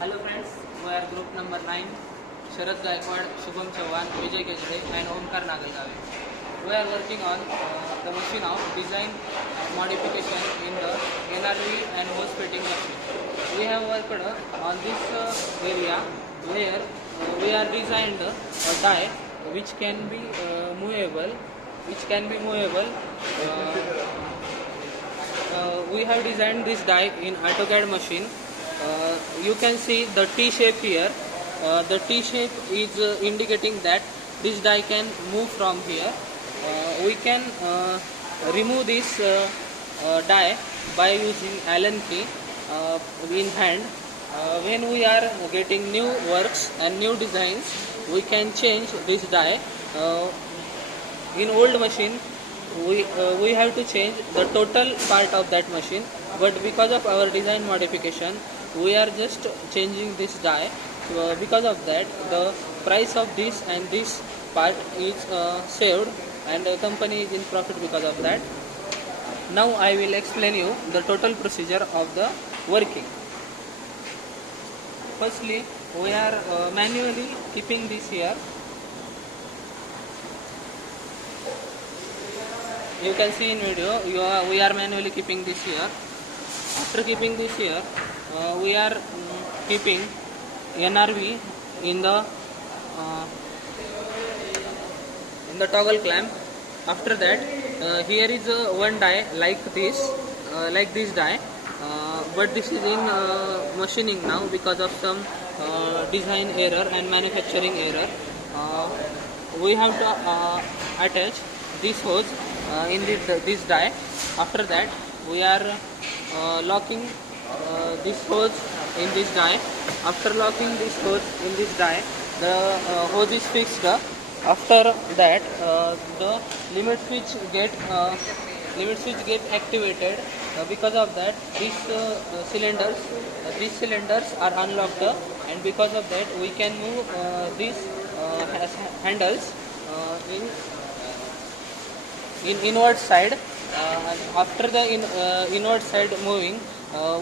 Hello friends, we are group number 9, Sharad Gaikwad, Shubham Chauhan, Vijay Kejre and Omkar Nagalgave. We are working on the machine of design modification in the NRV and hose fitting machine. We have worked on this area where we are designed a die which can be movable, we have designed this die in AutoCAD machine. You can see the T shape here. The T shape is indicating that this die can move from here. We can remove this die by using Allen key in hand. When we are getting new works and new designs, we can change this die. In old machine, we have to change the total part of that machine, but because of our design modification, we are just changing this die. Because of that, the price of this and this part is saved, and the company is in profit because of that. Now I will explain you the total procedure of the working. Firstly, we are manually keeping this here. You can see in video, we are manually keeping this here. After keeping this here, we are keeping NRV in the toggle clamp. After that, here is one die like this die, but this is in machining now because of some design error and manufacturing error. We have to attach this hose in this die. After that, we are locking this hose in this die. After locking this hose in this die, the hose is fixed. After that, the limit switch get activated. Because of that, these cylinders are unlocked, and because of that, we can move these handles in inward side. After the inward side moving,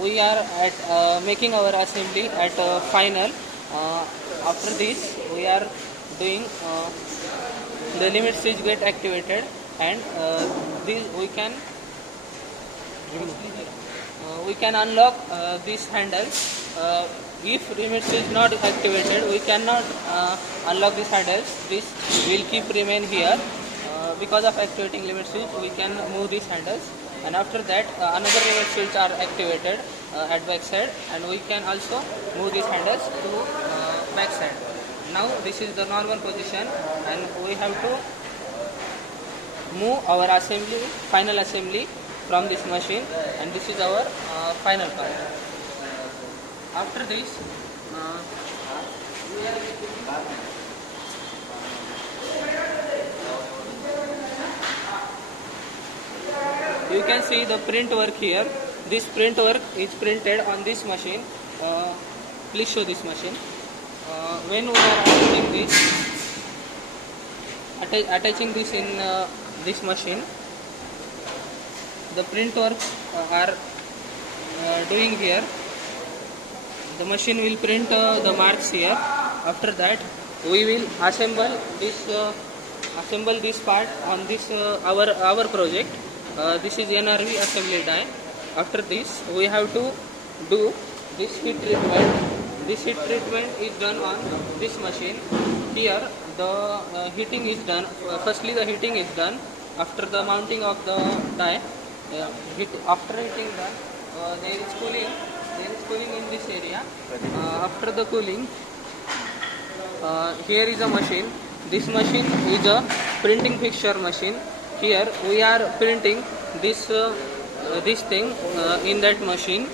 we are at making our assembly at final. After this, we are doing the limit switch get activated, and this we can unlock this handle. If limit switch not activated, we cannot unlock this handles. This will keep remain here. Because of activating limit switch, we can move these handles, and after that another limit switch are activated at back side, and we can also move these handles to back side. Now this is the normal position, and we have to move our assembly, final assembly from this machine, and this is our final part. After this, we are you can see the print work here. This print work is printed on this machine. Please show this machine. When we are attaching this in this machine, the print works are doing here. The machine will print the marks here. After that, we will assemble this part on this our project. This is NRV assembly die. After this, we have to do this heat treatment. This heat treatment is done on this machine. Here, the heating is done. Firstly, the heating is done. After the mounting of the die, after heating done, there is cooling. There is cooling in this area. After the cooling, here is a machine. This machine is a printing fixture machine. Here we are printing this thing in that machine.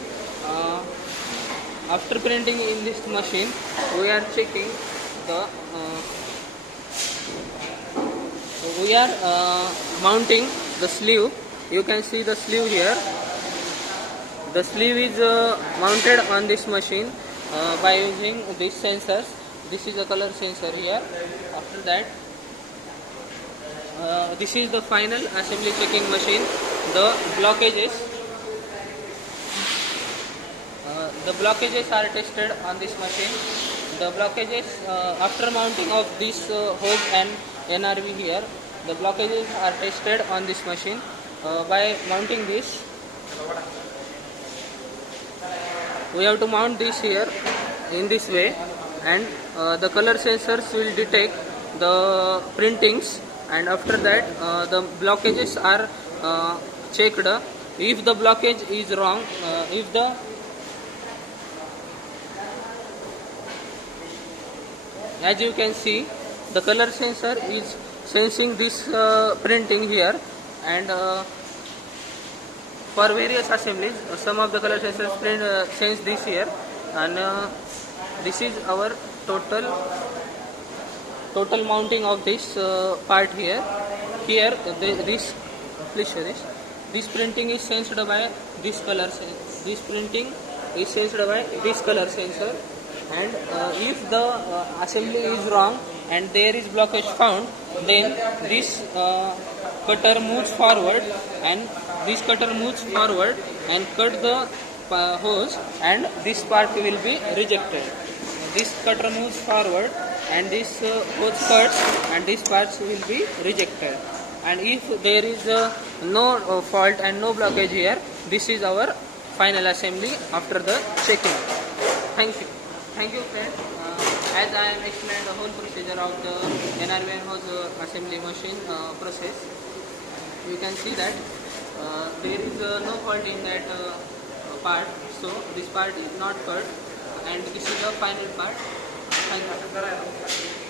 After printing in this machine, we are checking the we are mounting the sleeve. You can see the sleeve here. The sleeve is mounted on this machine by using these sensors. This is a color sensor here. After that, this is the final assembly checking machine. The blockages the blockages are tested on this machine. The blockages, after mounting of this hose and NRV here, the blockages are tested on this machine by mounting this. We have to mount this here in this way, and the color sensors will detect the printings, and after that the blockages are checked. If the blockage is wrong, as you can see, the color sensor is sensing this printing here, and for various assemblies, some of the color sensors sense this here, and this is our total mounting of this part here. Here, this, please show this. This printing is sensed by this color sensor. This printing is sensed by this color sensor, and if the assembly is wrong and there is blockage found, then this cutter moves forward, and this cutter moves forward and cut the hose, and this part will be rejected. This cutter moves forward and this hose cuts, and this parts will be rejected. And if there is no fault and no blockage here, this is our final assembly after the checking. Thank you. Thank you, friend. As I have explained the whole procedure of the NRV and hose assembly machine process, you can see that there is no fault in that part, so this part is not cut, and this is the final part. Thank you.